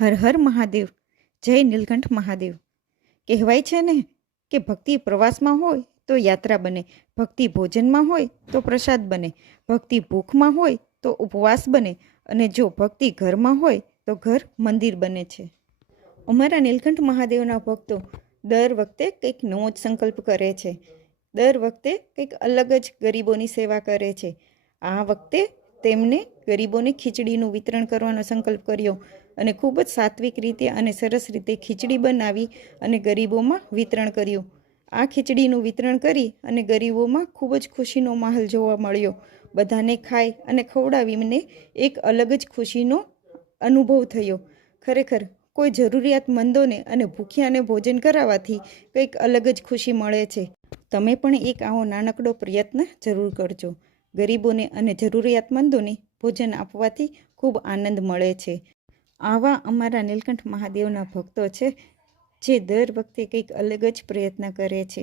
હર હર મહાદેવ, જય નીલકંઠ મહાદેવ। કહેવાય છે ને કે ભક્તિ પ્રવાસમાં હોય તો યાત્રા બને, ભક્તિ ભોજનમાં હોય તો પ્રસાદ બને, ભક્તિ ભૂખમાં હોય તો ઉપવાસ બને, અને જો ભક્તિ ઘરમાં હોય તો ઘર મંદિર બને છે। અમારા નીલકંઠ મહાદેવના ભક્તો દર વખતે કંઈક નવો જ સંકલ્પ કરે છે, દર વખતે કંઈક અલગ જ ગરીબોની સેવા કરે છે। આ વખતે તેમને ગરીબોને ખીચડીનું વિતરણ કરવાનો સંકલ્પ કર્યો અને ખૂબ જ સાત્વિક રીતે અને સરસ રીતે ખીચડી બનાવી અને ગરીબોમાં વિતરણ કર્યું। આ ખીચડીનું વિતરણ કરી અને ગરીબોમાં ખૂબ જ ખુશીનો માહોલ જોવા મળ્યો। બધાને ખાઈ અને ખવડાવીને એક અલગ જ ખુશીનો અનુભવ થયો। ખરેખર કોઈ જરૂરિયાતમંદોને અને ભૂખ્યાને ભોજન કરાવવાથી કંઈક અલગ જ ખુશી મળે છે। તમે પણ એક આવો નાનકડો પ્રયત્ન જરૂર કરજો। ગરીબોને અને જરૂરિયાતમંદોને ભોજન આપવાથી ખૂબ આનંદ મળે છે। આવા અમારા નીલકંઠ મહાદેવના ભક્તો છે જે દર વખતે કંઈક અલગ જ પ્રયત્ન કરે છે।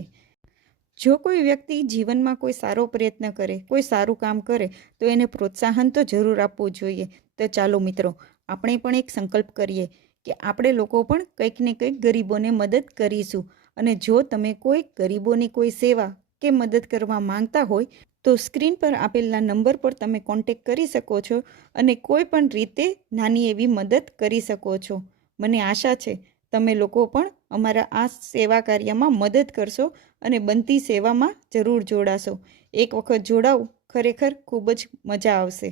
જો કોઈ વ્યક્તિ જીવનમાં કોઈ સારો પ્રયત્ન કરે, કોઈ સારું કામ કરે તો એને પ્રોત્સાહન તો જરૂર આપવું જોઈએ। તો ચાલો મિત્રો, આપણે પણ એક સંકલ્પ કરીએ કે આપણે લોકો પણ કંઈક ને કંઈક ગરીબોને મદદ કરીશું। અને જો તમે કોઈ ગરીબોની કોઈ સેવા કે મદદ કરવા માંગતા હોય તો સ્ક્રીન પર આપેલા નંબર પર તમે કોન્ટેક્ટ કરી શકો છો અને કોઈ પણ રીતે નાની એવી મદદ કરી શકો છો। મને આશા છે તમે લોકો પણ અમારા આ સેવા કાર્યમાં મદદ કરશો અને બનતી સેવામાં જરૂર જોડાશો। એક વખત જોડાવ, ખરેખર ખૂબ જ મજા આવશે।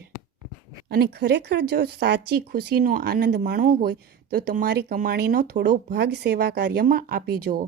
અને ખરેખર જો સાચી ખુશીનો આનંદ માણવો હોય તો તમારી કમાણીનો થોડો ભાગ સેવા કાર્યમાં આપી જુઓ।